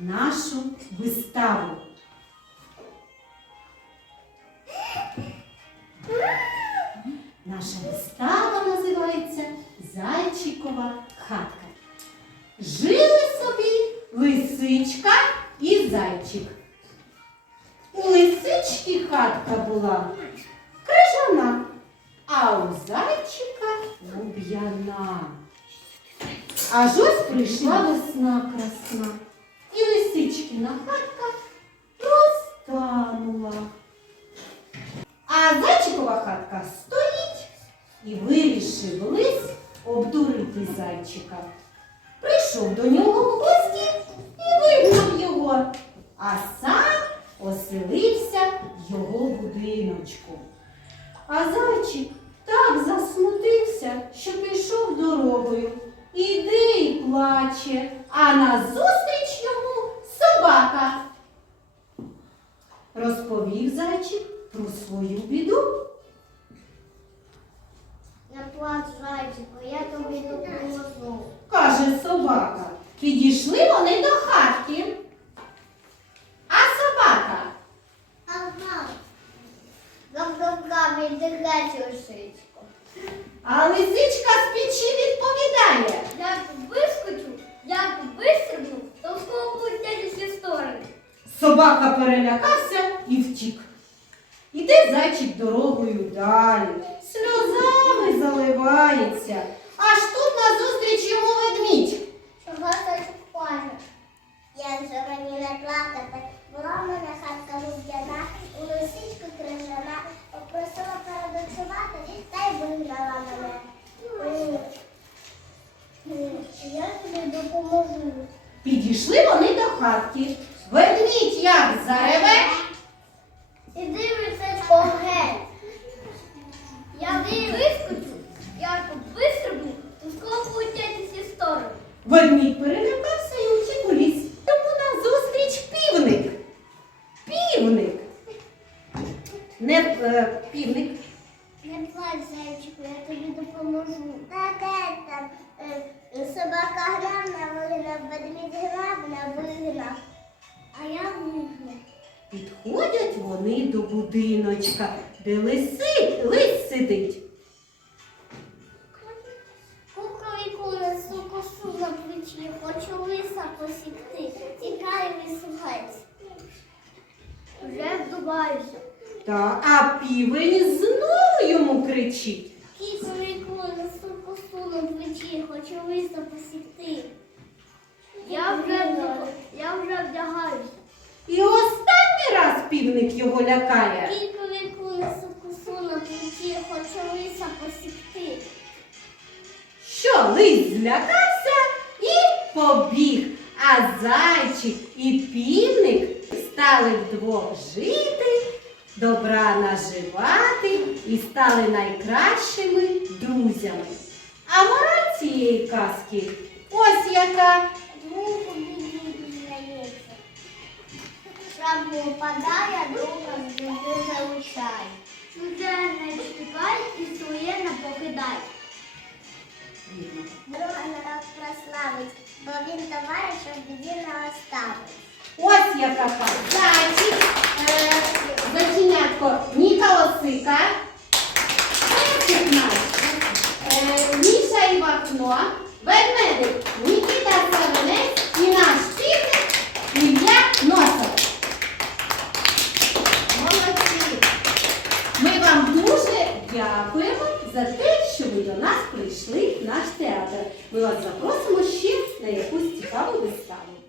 нашу виставу. Наша вистава називається Зайчикова хатка. Жили собі лисичка і зайчик. У лисички хатка була крижана, а у зайчика луб'яна. Аж ось прийшла весна красна і хатка розтанула. А зайчикова хатка стоїть і вирішив лис обдурити зайчика. Прийшов до нього в гості і вигнав його, а сам оселився в його будиночку. А зайчик так засмутився, що пішов дорогою. Іде і плаче, а назустріч собака. Розповів зайчик про свою біду. Не плач, зайчику, я тобі допоможу. каже собака. Підійшли вони до хатки. А собака Ага. Гав-гав-гав, віддихай лисичку. А лисичка з печі Собака перелякався і втік. Іде зайчик дорогою далі, сльозами заливається. Аж тут назустріч йому ведмідь. Чого зайчик каже? Як же мені не плакати, була в мене хатка луб'яна, у лисичку крижана, попросила передочувати, та й вигнала мене. Я тобі допоможу. Підійшли вони до хатки. Ведмідь як зареве. І дивиться геть. Я вискочу, я тут вистрибну, то кого полетять усі сторони. Ведмідь перелякався і утік у ліс. Тому назустріч півник. Півник. Не е, півник. Не плач, зайчику, я тобі допоможу. Таке там е, собака грав, вигнав, ведмідь Підходять вони до будиночка, де лиси, лис сидить. Кукові колесо косу на плечі, хочу лиса посікти. Тікай висухайся. Вже вдуваюся. Та, а півень знову йому кричить. Кікові колесо косу на плечі, хочу лиса посікти. Я вже, я вже вдягаюся. І останній раз півник його лякає. Кікові колесо косу на плечі, хочу лиса посікти. Що лис злякався і побіг. А зайчик і півник стали вдвох жити, добра наживати і стали найкращими друзями. А мораль цієї казки ось яка. Здається. Шабу впадає, друга завжди залишай. Чуже не чіпай і своє не покидай. Друга народ прославить, бо він товариша в біді не оставить. Ось яка казка. Зайчик, е, зайченятко Ніка Осика, Песик наш, е, Міша і Вахно, ведмедик Нікіта Савинець те, що ви до нас прийшли в наш театр. Ми вас запросимо ще на якусь цікаву виставу.